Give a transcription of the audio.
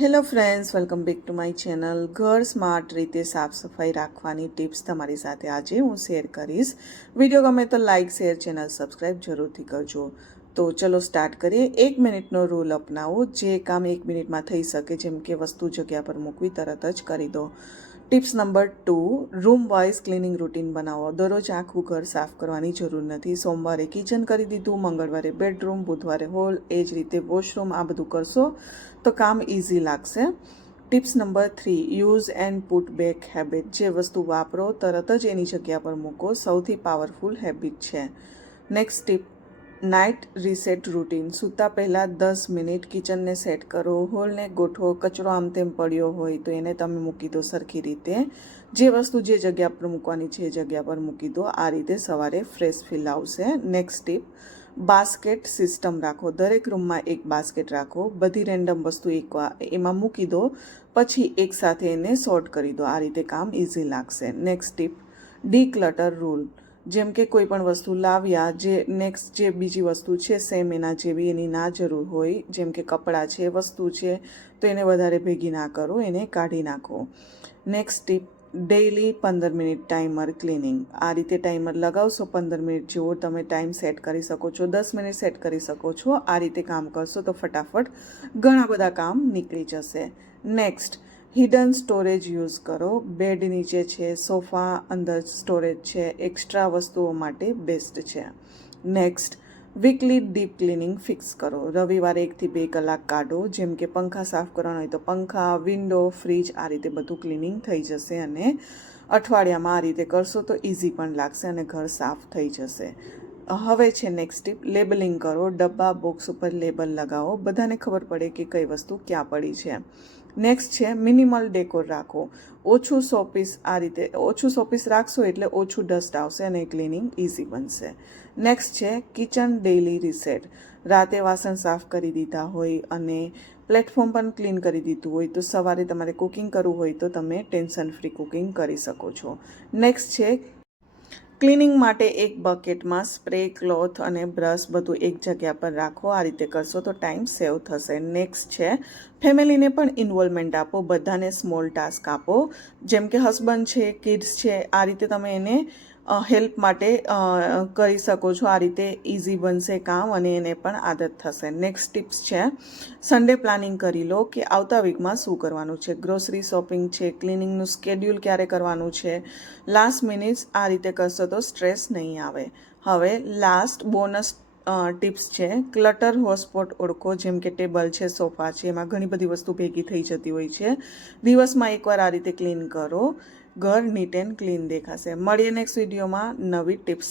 Hello friends, welcome back to my channel. ઘર smart રીતે સાફ સફાઈ રાખવાની ટિપ્સ તમારી સાથે આજે હું શેર કરીશ. વિડીયો ગમે તો લાઇક, શેર, ચેનલ સબસ્ક્રાઈબ જરૂરથી કરજો. તો ચલો સ્ટાર્ટ કરીએ. 1 મિનિટનો રૂલ અપનાવો. જે કામ 1 મિનિટમાં થઈ શકે, જેમ કે વસ્તુ જગ્યા પર મૂકવી, તરત જ કરી દો. Tips number 2, room wise cleaning routine બનાવો. દરરોજ આખું ઘર સાફ કરવાની જરૂર નથી. સોમવારે કિચન કરી દીધું, મંગળવારે બેડરૂમ, બુધવારે હોલ, એ જ રીતે વોશરૂમ. આ બધું કરશો તો કામ ઇઝી લાગશે. Tips number 3, use and put back habit. જે વસ્તુ વાપરો તરત જ એની જગ્યા પર મૂકો. સૌથી પાવરફુલ હેબિટ છે. Next tip, night reset routine. સૂતા પહેલાં 10 મિનિટ કિચનને સેટ કરો, હોલને ગોઠવો. કચરો આમ તેમ પડ્યો હોય તો એને તમે મૂકી દો સરખી રીતે. જે વસ્તુ જે જગ્યા પર મૂકવાની છે એ જગ્યા પર મૂકી દો. આ રીતે સવારે ફ્રેશ ફીલ આવશે. નેક્સ્ટ ટીપ, બાસ્કેટ સિસ્ટમ રાખો. દરેક રૂમમાં એક બાસ્કેટ રાખો. બધી રેન્ડમ વસ્તુ એમાં મૂકી દો, પછી એકસાથે એને સોર્ટ કરી દો. આ રીતે કામ ઇઝી લાગશે. Next tip, D-clutter rule. જેમ કે કોઈ પણ વસ્તુ લાવ્યા, જે બીજી વસ્તુ છે સેમ એના જેવી, એની ના જરૂર હોય, જેમ કે કપડાં છે, વસ્તુ છે, તો એને વધારે ભેગી ના કરો, એને કાઢી નાખો. Next tip, daily 15 minute timer cleaning. આ રીતે ટાઈમર લગાવશો 15 મિનિટ જેવો તમે ટાઈમ સેટ કરી શકો છો, 10 મિનિટ સેટ કરી શકો છો. આ રીતે કામ કરશો તો ફટાફટ ઘણા બધા કામ નીકળી જશે. નેક્સ્ટ, હિડન સ્ટોરેજ યુઝ કરો. બેડ નીચે છે, સોફા અંદર સ્ટોરેજ છે, એક્સ્ટ્રા વસ્તુઓ માટે બેસ્ટ છે. Next, weekly deep cleaning fix કરો. રવિવારે 1 થી 2 કલાક કાઢો. જેમ કે પંખા સાફ કરવાનો હોય તો પંખા, વિન્ડો, ફ્રીજ, આ રીતે બધું ક્લિનિંગ થઈ જશે. અને અઠવાડિયામાં આ રીતે કરશો તો ઇઝી પણ લાગશે અને ઘર સાફ થઈ જશે. હવે છે નેક્સ્ટ ટીપ, લેબલિંગ કરો. ડબ્બા, બોક્સ ઉપર લેબલ લગાવો. બધાને ખબર પડે કે કઈ વસ્તુ ક્યાં પડી છે. નેક્સ્ટ છે, મિનિમલ ડેકોર રાખો. ઓછું શોપીસ રાખશો એટલે ઓછું ડસ્ટ આવશે અને ક્લિનિંગ ઇઝી બનશે. નેક્સ્ટ છે, કિચન ડેઇલી રીસેટ. રાતે વાસણ સાફ કરી દીધા હોય અને પ્લેટફોર્મ પણ ક્લીન કરી દીધું હોય તો સવારે તમારે કુકિંગ કરવું હોય તો તમે ટેન્શન ફ્રી કુકિંગ કરી શકો છો. નેક્સ્ટ છે, ક્લિનિંગ માટે એક બકેટમાં સ્પ્રે, ક્લોથ અને બ્રશ બધું એક જગ્યા પર રાખો. આ રીતે કરશો તો ટાઈમ સેવ થશે. નેક્સ્ટ છે, ફેમિલીને પણ ઇન્વોલ્વમેન્ટ આપો. બધાને સ્મોલ ટાસ્ક આપો. જેમ કે હસબન્ડ છે, કિડ્સ છે, આ રીતે તમે એને હેલ્પ માટે કરી શકો છો. આ રીતે ઇઝી બનશે કામ અને એને પણ આદત થશે. નેક્સ્ટ ટિપ્સ છે, સન્ડે પ્લાનિંગ કરી લો કે આવતા વીકમાં શું કરવાનું છે. ગ્રોસરી શોપિંગ છે, ક્લિનિંગનું સ્કેડ્યુલ ક્યારે કરવાનું છે. લાસ્ટ મિનિટ્સ આ રીતે કરશો તો સ્ટ્રેસ નહીં આવે. હવે લાસ્ટ બોનસ ટિપ્સ છે, ક્લટર હોટસ્પોટ ઓળખો. જેમ કે ટેબલ છે, સોફા છે, એમાં ઘણી બધી વસ્તુ ભેગી થઈ જતી હોય છે. દિવસમાં એકવાર આ રીતે ક્લીન કરો. ઘર નીટ એન્ડ ક્લીન દેખાશે. મળીએ નેક્સ્ટ વિડીયોમાં નવી ટિપ્સ.